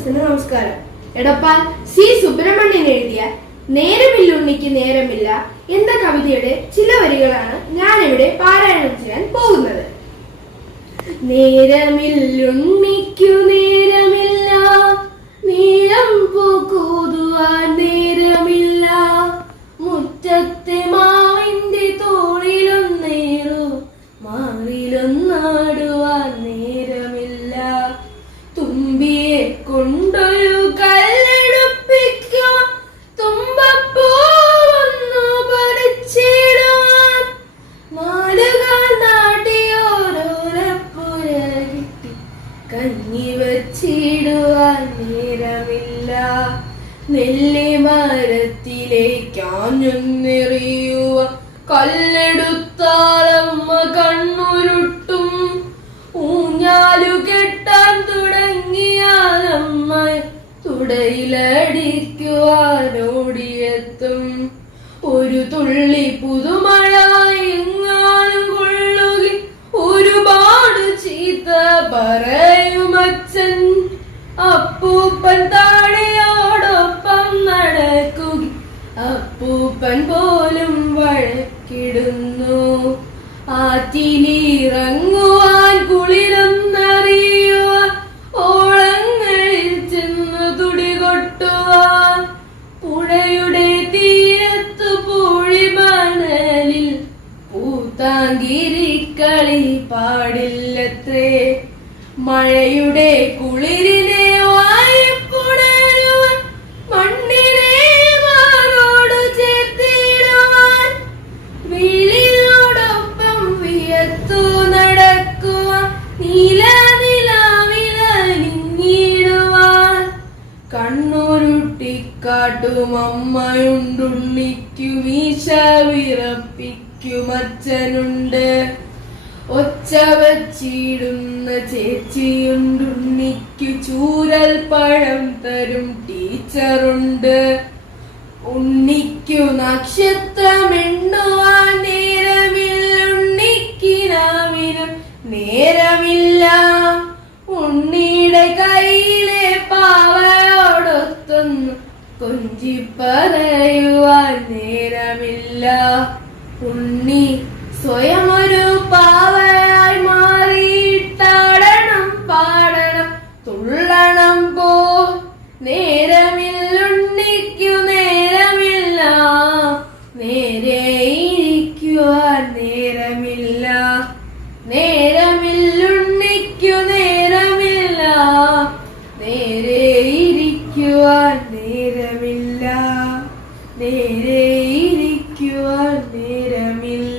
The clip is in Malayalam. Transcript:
സദസ്സിന് നമസ്കാരം. എടപ്പാൾ സി. സുബ്രഹ്മണ്യൻ എഴുതിയ നേരമില്ലുണ്ണിക്ക് നേരമില്ല എന്ന കവിതയുടെ ചില വരികളാണ് ഞാനിവിടെ പാരായണം ചെയ്യാൻ പോകുന്നത്. നേരമില്ലുണ്ണിക്കു നേരമില്ല കഞ്ഞി വച്ചിടുവാൻ നേരമില്ല. നെല്ലിമരത്തിലേക്കാഞ്ഞെറിയുക കല്ലെടുത്താലമ്മ കണ്ണുരുട്ടും. ഊഞ്ഞാലു കെട്ടാൻ തുടങ്ങിയാലമ്മ തുടയിലടിക്കുവാനോടിയെത്തും. ഒരു തുള്ളി പുതുമഴ എങ്ങാനും കൊള്ളുകി ഒരുപാട് ചീത്ത പറയുമച്ചൻ അപ്പൂപ്പൻ താഴെയോടൊപ്പം നടക്കുക അപ്പൂപ്പൻ പോലും വഴക്കിടുന്നു. ആറ്റിലിറങ്ങുവാൻ കുളിരൊന്നറിയുവാൻ ഓളങ്ങളിൽ ചെന്ന് തുടികൊട്ടുവാൻ പുഴയുടെ തീരത്ത് പൂഴിമണലിൽ പൂത്താങ്കിരിക്കളി പാടില്ലത്രേ. മഴയുടെ കുളിരിനെ കണ്ണുരുട്ടിക്കാട്ടും മീശ ഒച്ച വച്ചിടുന്ന ചേച്ചിയുണ്ടുണ്ണിക്കു ചൂരൽ പഴം തരും ടീച്ചറുണ്ട്. ഉണ്ണിക്കു നക്ഷത്രമെണ്ണുവാൻ കൊഞ്ചി പറയുവാൻ നേരമില്ല. ഉണ്ണി സ്വയം നേരെയിരിക്കുവാൻ നേരമില്ല.